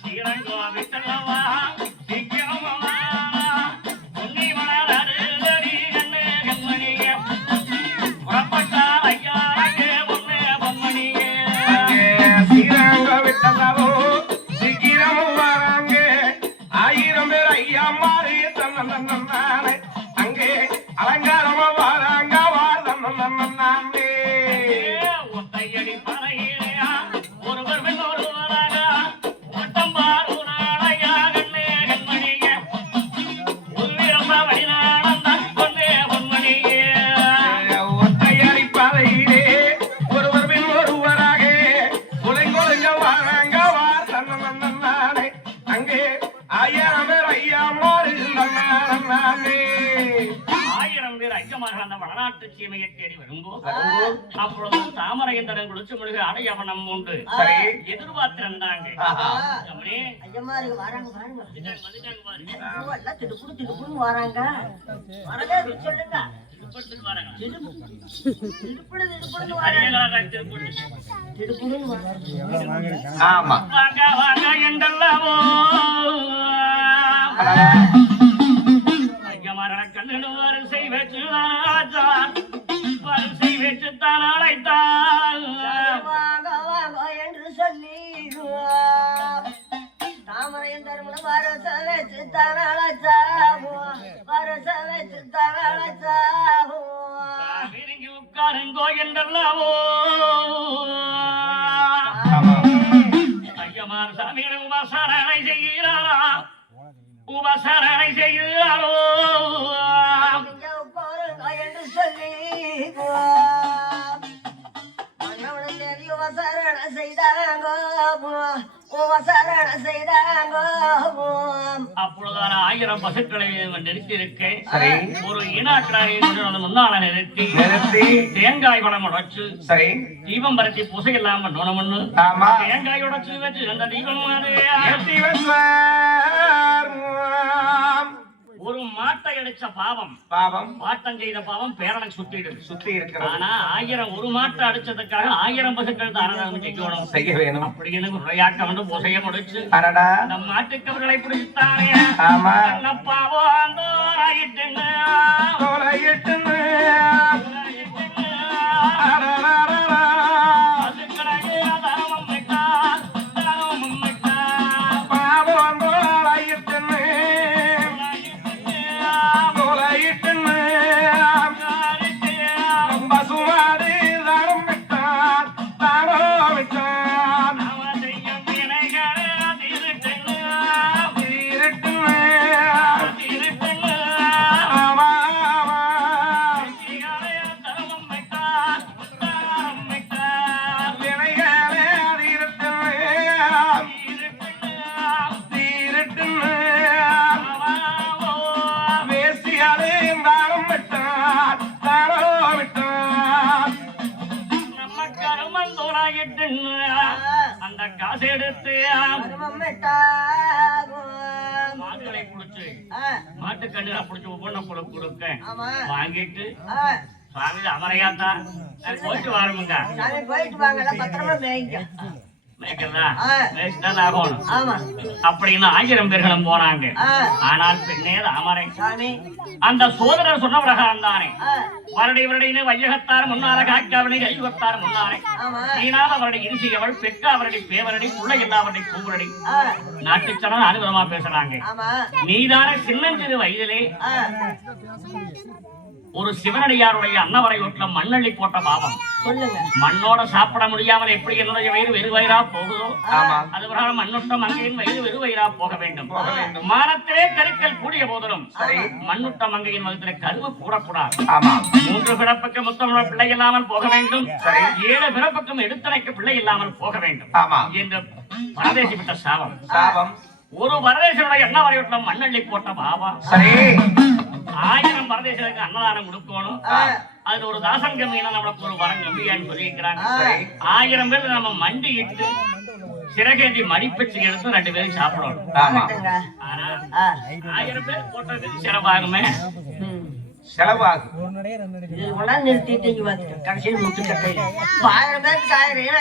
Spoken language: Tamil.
ஸ்ரீரங்கோ விட்டல்லவா அங்கே அலங்காரமா வாராங்க வாழ ஒத்தையடி பறையிலையா ஒருவர் ஒருவராக ஓட்டம் பாருனாளையா கண்ணே கண்மணிய ஒரு வீரமா வழிநாளந்தான் கொண்டே பொன்மணியே ஒத்தையடி பறையிலே ஒருவர் பின் ஒருவராக உலங்கொழுங்க வாராங்க வாழ அங்கே ஆயிரம் பேர் ஐயா மாறு ஆயிரம் பேர் ஐயமாக அந்த வடநாட்டு சீமையை தேடி வரும்போது அப்பொழுது தாமரையந்தரன் குளிச்சு முழுக அடையவனம் உண்டு எதிர்பார்த்திருந்தாங்க கண்ணு வரிசை வச்சு வரிசை வச்சுத்தான் அழைத்தான் என்று சொல்லி தாமரையின் தருமணம் வரச வச்சு தான் அழைச்சாவோ வரச வச்சு தான் அழைச்சாவோ நெருங்கி உட்காருங்கோ என்றல்லவோ ஐயமார் சாமிகளும் உபசரணை செய்கிறாரா உபசரணை செய்கிறாரோ என்று சொல்லி தேவி உபசரண செய்தாங்க உபசரண செய்தாங்க அப்பொழுதான 1000 பசுக்களை நிறுத்தியிருக்கேன் ஒரு ஈனாற்றாரை முன்னால நிறுத்தி தேங்காய் பழம் உடைச்சு தீபம் பரத்தி பூசை இல்லாம நோனமண்ணு தேங்காய் உடைச்சு வச்சு அந்த தீபம் ஒரு மாட்டை அடிச்ச பாவம் மாட்டம் செய்த பாவம் பேரனை சுத்தி இருக்கு ஆனா 1000 ஒரு மாட்டை அடிச்சதுக்காக 1000 பசுக்கள் தானம் செய்ய வேணும் அப்படின்னு விளையாட்ட வந்து பூசைய முடிச்சு நம் மாட்டுக்கு அவர்களை பிடிச்சுட்டானே பாவம் அந்த அந்த காசு எடுத்து மாடுகளை புடிச்சு மாட்டுக்கண்ணு புடிச்சு ஒவ்வொன்ன கொடுக்க வாங்கிட்டு சுவாமி அமரையாத்தா போயிட்டு வாருங்க போயிட்டு வாங்கல பத்திரமா மேய்ங்க அப்படின்னு 1000 பேர்களும் போனாங்க ஆனால் பெண்ணே அமரை அந்த சோதரர் சொன்ன பிரகாரம் தானே வருடைய வையகத்தார் முன்னார காக்காவனை கைவத்தார் முன்னாரே நீனாத அவருடைய இரிசியவள் பெற்ற அவருடைய பேவரடி புள்ளை எல்லாவருடைய பூவரடி நாட்டுச்சனம் அனுபவமா பேசுறாங்க நீதான சின்னஞ்சிறு வயதிலே ஒரு சிவனடியாருடைய அன்னவரை ஒட்டில மண்ணள்ளி போட்ட பாவம் மண்ணோட சாப்பிட முடியாமல் எப்படி என்னுடைய வயிறு வெறுவயிரா போகுதோ அது பிரகாரம் மண்ணுட்டம் மங்கையின் வயிறு வெறுவயிரா போக வேண்டும் மானத்திலே கருக்கள் கூடிய போதிலும் மண்ணுட்ட மங்கையின் வகுத்திலே கருவு கூடக்கூடாது 3 பிறப்புக்கு முத்தமிழ பிள்ளை இல்லாமல் போக வேண்டும் 7 பிறப்புக்கும் எடுத்தனைக்கு பிள்ளை இல்லாமல் போக வேண்டும் என்று பரதேசி விட்ட சாபம் ஒரு பரதேசனுடைய அன்னவரை ஒட்டில மண்ணள்ளி போட்ட பாவம் 1000 பரதேசத்துக்கு அன்னதானம் கொடுக்கணும் அதுல ஒரு தாசன் கம்மியா நம்மளுக்கு ஒரு வரம் கம்மியான்னு சொல்லியிருக்கிறாங்க 1000 பேர் நம்ம மண்டி இட்டு சிறகேந்தி மடிப்பச்சு எடுத்து 2 பேரும் சாப்பிடணும் ஆனா 1000 பேர் போட்டது சிறப்பாகுமே செலவாகும். இது கொண்டாந்து நிறுத்திட்டு இங்க வந்துட்டேன் கடைசியில் முட்டுக்கட்டை 1000 பேருக்கு 1000